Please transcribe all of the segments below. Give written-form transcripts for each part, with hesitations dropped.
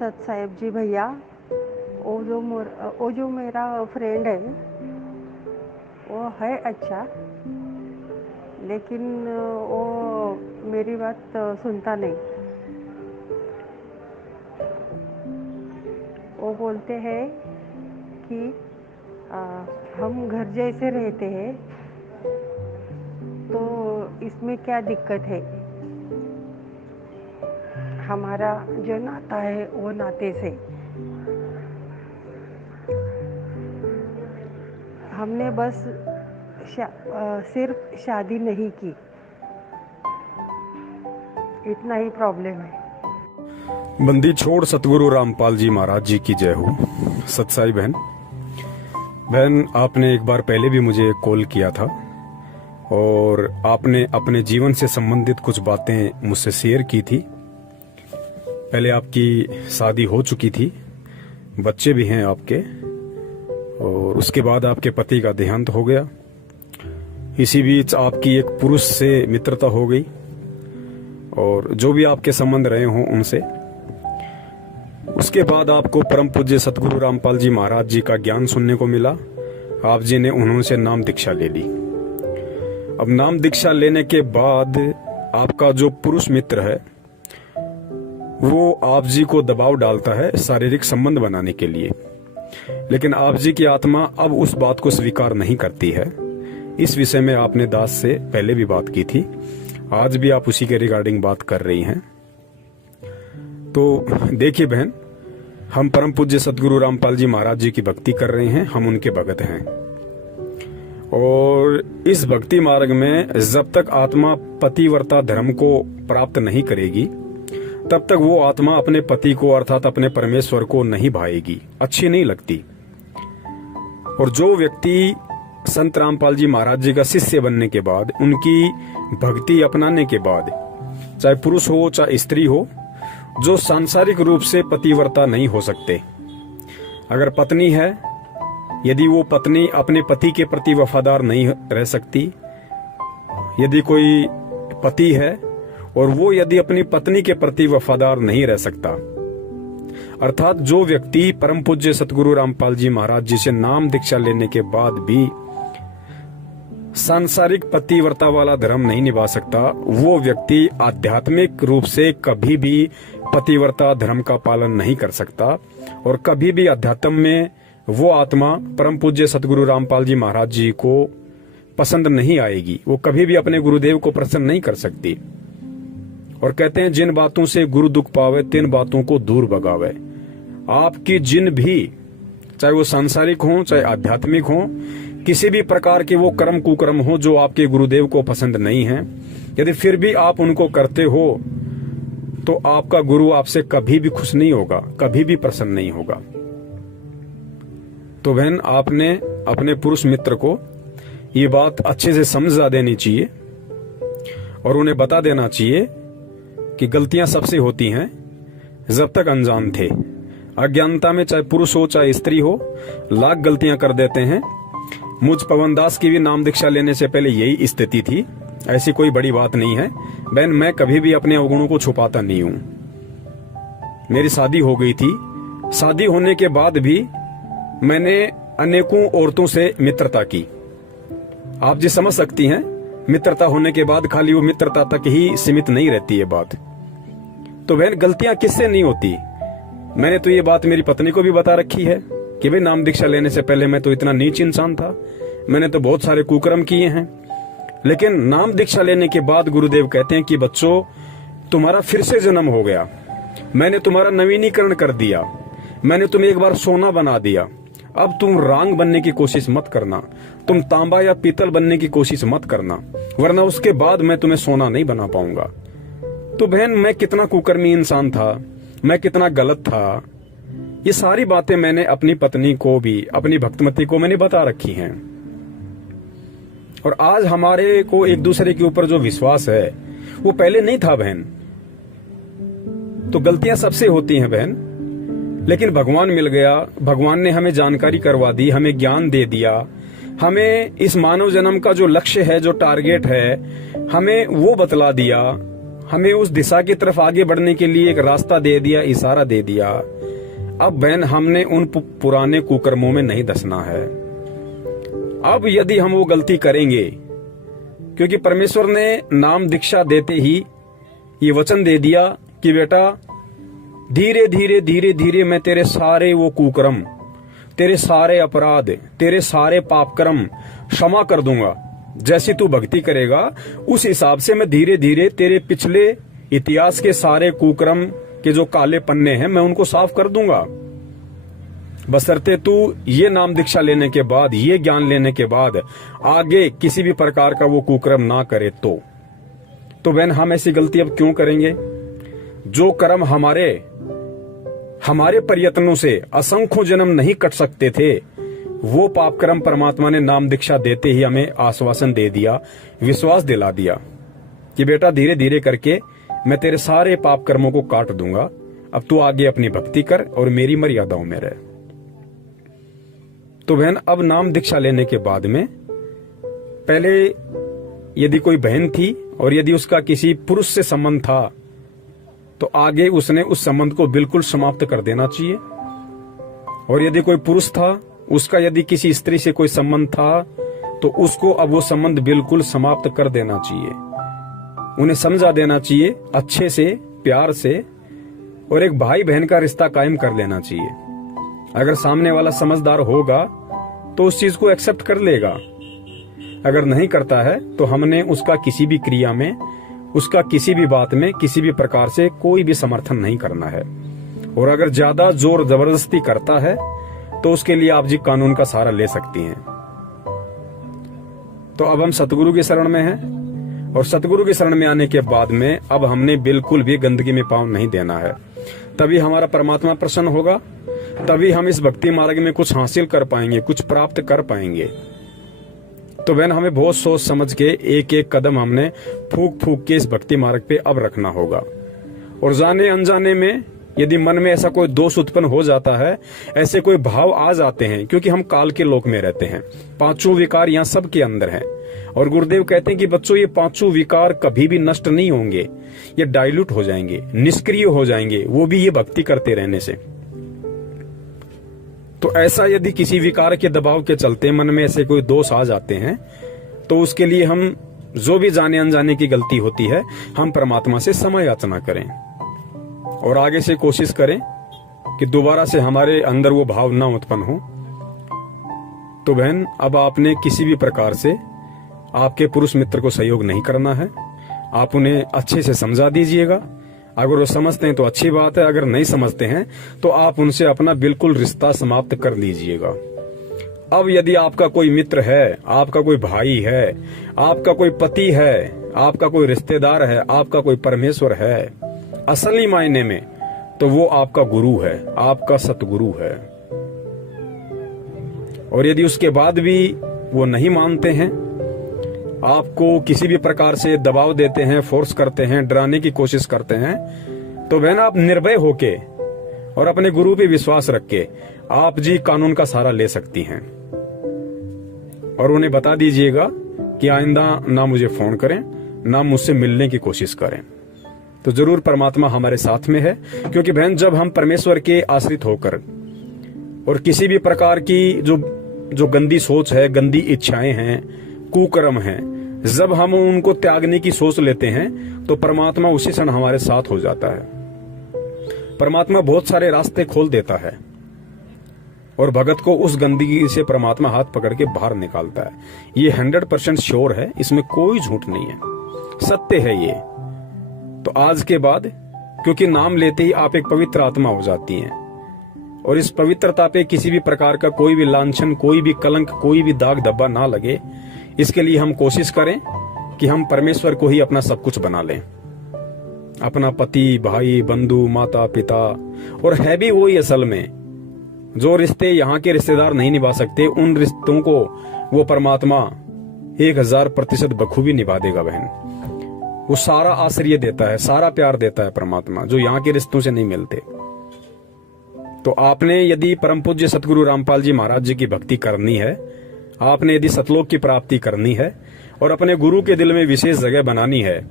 सत साहेब जी भैया, वो जो मेरा फ्रेंड है वो है अच्छा, लेकिन वो मेरी बात सुनता नहीं। वो बोलते हैं कि हम घर जैसे रहते हैं, तो इसमें क्या दिक्कत है। हमारा जो नाता है वो नाते से हमने बस सिर्फ शादी नहीं की, इतना ही प्रॉब्लम है। बंदी छोड़ सतगुरु रामपाल जी महाराज जी की जय हो। सतसाई बहन, आपने एक बार पहले भी मुझे कॉल किया था और आपने अपने जीवन से संबंधित कुछ बातें मुझसे शेयर की थी। पहले आपकी शादी हो चुकी थी, बच्चे भी हैं आपके, और उसके बाद आपके पति का देहांत हो गया। इसी बीच आपकी एक पुरुष से मित्रता हो गई और जो भी आपके संबंध रहे हों उनसे। उसके बाद आपको परम पूज्य सतगुरु रामपाल जी महाराज जी का ज्ञान सुनने को मिला। आप जी ने उन्होंने नाम दीक्षा ले ली। अब नाम दीक्षा लेने के बाद आपका जो पुरुष मित्र है वो आप जी को दबाव डालता है शारीरिक संबंध बनाने के लिए, लेकिन आप जी की आत्मा अब उस बात को स्वीकार नहीं करती है। इस विषय में आपने दास से पहले भी बात की थी, आज भी आप उसी के रिगार्डिंग बात कर रही हैं। तो देखिए बहन, हम परम पूज्य सतगुरु रामपाल जी महाराज जी की भक्ति कर रहे हैं, हम उनके भगत हैं। और इस भक्ति मार्ग में जब तक आत्मा पतिव्रता धर्म को प्राप्त नहीं करेगी तब तक वो आत्मा अपने पति को अर्थात अपने परमेश्वर को नहीं भाएगी, अच्छी नहीं लगती। और जो व्यक्ति संत रामपाल जी महाराज जी का शिष्य बनने के बाद, उनकी भक्ति अपनाने के बाद, चाहे पुरुष हो चाहे स्त्री हो, जो सांसारिक रूप से पतिव्रता नहीं हो सकते, अगर पत्नी है, यदि वो पत्नी अपने पति के प्रति वफादार नहीं रह सकती, यदि कोई पति है और वो यदि अपनी पत्नी के प्रति वफादार नहीं रह सकता, अर्थात जो व्यक्ति परम पूज्य सतगुरु रामपाल जी महाराज जी से नाम दीक्षा लेने के बाद भी सांसारिक पतिव्रता वाला धर्म नहीं निभा सकता, वो व्यक्ति आध्यात्मिक रूप से कभी भी पतिव्रता धर्म का पालन नहीं कर सकता और कभी भी अध्यात्म में वो आत्मा परम पूज्य सतगुरु रामपाल जी महाराज जी को पसंद नहीं आएगी। वो कभी भी अपने गुरुदेव को प्रसन्न नहीं कर सकती। और कहते हैं जिन बातों से गुरु दुख पावे तिन बातों को दूर भगावे। आपकी जिन भी, चाहे वो सांसारिक हो चाहे आध्यात्मिक हो, किसी भी प्रकार के वो कर्म कुकर्म हो जो आपके गुरुदेव को पसंद नहीं है, यदि फिर भी आप उनको करते हो तो आपका गुरु आपसे कभी भी खुश नहीं होगा, कभी भी प्रसन्न नहीं होगा। तो बहन, आपने अपने पुरुष मित्र को ये बात अच्छे से समझा देनी चाहिए और उन्हें बता देना चाहिए कि गलतियां सबसे होती हैं। जब तक अनजान थे, अज्ञानता में चाहे पुरुष हो चाहे स्त्री हो, लाख गलतियां कर देते हैं। मुझ पवन दास की भी नाम दीक्षा लेने से पहले यही स्थिति थी, ऐसी कोई बड़ी बात नहीं है बहन। मैं कभी भी अपने अवगुणों को छुपाता नहीं हूं। मेरी शादी हो गई थी, शादी होने के बाद भी मैंने अनेकों औरतों से मित्रता की। आप जी समझ सकती हैं, मित्रता होने के बाद खाली वो मित्रता तक ही सीमित नहीं रहती है बात। तो बहन, गलतियां किससे नहीं होती। मैंने तो ये बात मेरी पत्नी को भी बता रखी है कि भाई नाम दीक्षा लेने से पहले मैं तो इतना नीच इंसान था, मैंने तो बहुत सारे कुकर्म किए हैं, लेकिन नाम दीक्षा लेने के बाद गुरुदेव कहते हैं कि बच्चों, तुम्हारा फिर से जन्म हो गया, मैंने तुम्हारा नवीनीकरण कर दिया, मैंने तुम्हें एक बार सोना बना दिया। अब तुम रांग बनने की कोशिश मत करना, तुम तांबा या पीतल बनने की कोशिश मत करना, वरना उसके बाद मैं तुम्हें सोना नहीं बना पाऊंगा। तो बहन, मैं कितना कुकर्मी इंसान था, मैं कितना गलत था, ये सारी बातें मैंने अपनी पत्नी को भी, अपनी भक्तमती को मैंने बता रखी हैं। और आज हमारे को एक दूसरे के ऊपर जो विश्वास है वो पहले नहीं था बहन। तो गलतियां सबसे होती हैं बहन, लेकिन भगवान मिल गया, भगवान ने हमें जानकारी करवा दी, हमें ज्ञान दे दिया, हमें इस मानव जन्म का जो लक्ष्य है, जो टारगेट है, हमें वो बतला दिया, हमें उस दिशा की तरफ आगे बढ़ने के लिए एक रास्ता दे दिया, इशारा दे दिया। अब बहन हमने उन पुराने कुकर्मों में नहीं धंसना है। अब यदि हम वो गलती करेंगे, क्योंकि परमेश्वर ने नाम दीक्षा देते ही ये वचन दे दिया कि बेटा धीरे धीरे धीरे धीरे मैं तेरे सारे वो कुकर्म, तेरे सारे अपराध, तेरे सारे पाप कर्म क्षमा कर दूंगा। जैसी तू भक्ति करेगा उस हिसाब से मैं धीरे धीरे तेरे पिछले इतिहास के सारे कुकर्म के जो काले पन्ने हैं मैं उनको साफ कर दूंगा, बशर्ते तू ये नाम दीक्षा लेने के बाद, ये ज्ञान लेने के बाद आगे किसी भी प्रकार का वो कुकर्म ना करे। तो बहन हम ऐसी गलती अब क्यों करेंगे? जो कर्म हमारे प्रयत्नों से असंख्यों जन्म नहीं कट सकते थे, वो पाप कर्म परमात्मा ने नाम दीक्षा देते ही हमें आश्वासन दे दिया, विश्वास दिला दिया कि बेटा धीरे धीरे करके मैं तेरे सारे पाप कर्मों को काट दूंगा। अब तू आगे अपनी भक्ति कर और मेरी मर्यादाओं में रह। तो बहन अब नाम दीक्षा लेने के बाद में पहले यदि कोई बहन थी और यदि उसका किसी पुरुष से संबंध था तो आगे उसने उस संबंध को बिल्कुल समाप्त कर देना चाहिए। और यदि कोई पुरुष था, उसका यदि किसी स्त्री से कोई संबंध था तो उसको अब वो संबंध बिल्कुल समाप्त कर देना चाहिए। उन्हें समझा देना चाहिए अच्छे से, प्यार से, और एक भाई बहन का रिश्ता कायम कर लेना चाहिए। अगर सामने वाला समझदार होगा तो उस चीज को एक्सेप्ट कर लेगा। अगर नहीं करता है तो हमने उसका किसी भी क्रिया में, उसका किसी भी बात में किसी भी प्रकार से कोई भी समर्थन नहीं करना है। और अगर ज्यादा जोर जबरदस्ती करता है तो उसके लिए आप जी कानून का सहारा ले सकती हैं। तो अब हम सतगुरु की शरण में हैं और सतगुरु की शरण में आने के बाद में अब हमने बिल्कुल भी गंदगी में पांव नहीं देना है। तभी हमारा परमात्मा प्रसन्न होगा, तभी हम इस भक्ति मार्ग में कुछ हासिल कर पाएंगे, कुछ प्राप्त कर पाएंगे। तो बहन हमें बहुत सोच समझ के एक एक कदम हमने फूक फूक के इस भक्ति मार्ग पे अब रखना होगा। और जाने अनजाने में यदि मन में ऐसा कोई दोष उत्पन्न हो जाता है, ऐसे कोई भाव आ जाते हैं, क्योंकि हम काल के लोक में रहते हैं, पांचों विकार यहाँ सबके अंदर हैं। और गुरुदेव कहते हैं कि बच्चों ये पांचों विकार कभी भी नष्ट नहीं होंगे, ये डाइल्यूट हो जाएंगे, निष्क्रिय हो जाएंगे, वो भी ये भक्ति करते रहने से। तो ऐसा यदि किसी विकार के दबाव के चलते मन में ऐसे कोई दोष आ जाते हैं तो उसके लिए हम जो भी जाने अनजाने की गलती होती है हम परमात्मा से क्षमा याचना करें और आगे से कोशिश करें कि दोबारा से हमारे अंदर वो भाव ना उत्पन्न हो। तो बहन अब आपने किसी भी प्रकार से आपके पुरुष मित्र को सहयोग नहीं करना है, आप उन्हें अच्छे से समझा दीजिएगा। अगर वो समझते हैं तो अच्छी बात है, अगर नहीं समझते हैं तो आप उनसे अपना बिल्कुल रिश्ता समाप्त कर लीजिएगा। अब यदि आपका कोई मित्र है, आपका कोई भाई है, आपका कोई पति है, आपका कोई रिश्तेदार है, आपका कोई परमेश्वर है असली मायने में, तो वो आपका गुरु है, आपका सतगुरु है। और यदि उसके बाद भी वो नहीं मानते हैं, आपको किसी भी प्रकार से दबाव देते हैं, फोर्स करते हैं, डराने की कोशिश करते हैं, तो बहन आप निर्भय होके और अपने गुरु पे विश्वास रख के आप जी कानून का सहारा ले सकती हैं। और उन्हें बता दीजिएगा कि आइंदा ना मुझे फोन करें, ना मुझसे मिलने की कोशिश करें। तो जरूर परमात्मा हमारे साथ में है, क्योंकि बहन जब हम परमेश्वर के आश्रित होकर और किसी भी प्रकार की जो गंदी सोच है, गंदी इच्छाएं हैं, कुकर्म है, जब हम उनको त्यागने की सोच लेते हैं तो परमात्मा उसी क्षण हमारे साथ हो जाता है। परमात्मा बहुत सारे रास्ते खोल देता है और भगत को उस गंदगी से परमात्मा हाथ पकड़ के बाहर निकालता है। ये 100% श्योर है, इसमें कोई झूठ नहीं है, सत्य है ये। तो आज के बाद क्योंकि नाम लेते ही आप एक पवित्र आत्मा हो जाती हैं और इस पवित्रता पे किसी भी प्रकार का कोई भी लांछन, कोई भी कलंक, कोई भी दाग धब्बा ना लगे, इसके लिए हम कोशिश करें कि हम परमेश्वर को ही अपना सब कुछ बना लें, अपना पति, भाई, बंधु, माता, पिता। और है भी वही असल में, जो रिश्ते यहाँ के रिश्तेदार नहीं निभा सकते, उन रिश्तों को वो परमात्मा 1000% बखूबी निभा देगा बहन। वो सारा आश्रय देता है, सारा प्यार देता है परमात्मा, जो यहाँ के रिश्तों से नहीं मिलते। तो आपने यदि परम पूज्य सतगुरु रामपाल जी महाराज जी की भक्ति करनी है, आपने यदि सतलोक की प्राप्ति करनी है और अपने गुरु के दिल में विशेष जगह बनानी है,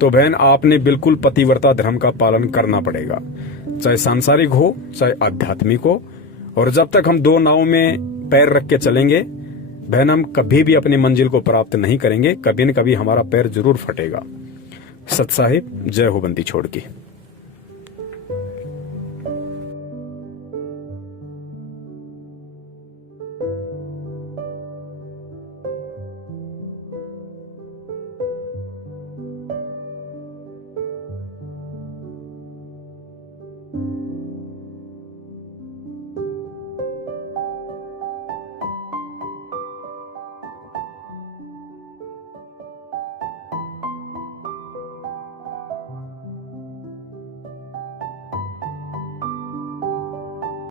तो बहन आपने बिल्कुल पतिव्रता धर्म का पालन करना पड़ेगा, चाहे सांसारिक हो चाहे आध्यात्मिक हो। और जब तक हम दो नाव में पैर रख के चलेंगे बहन, हम कभी भी अपनी मंजिल को प्राप्त नहीं करेंगे। कभी न कभी हमारा पैर जरूर फटेगा। सत साहिब, जय हो बंदी छोड़ की।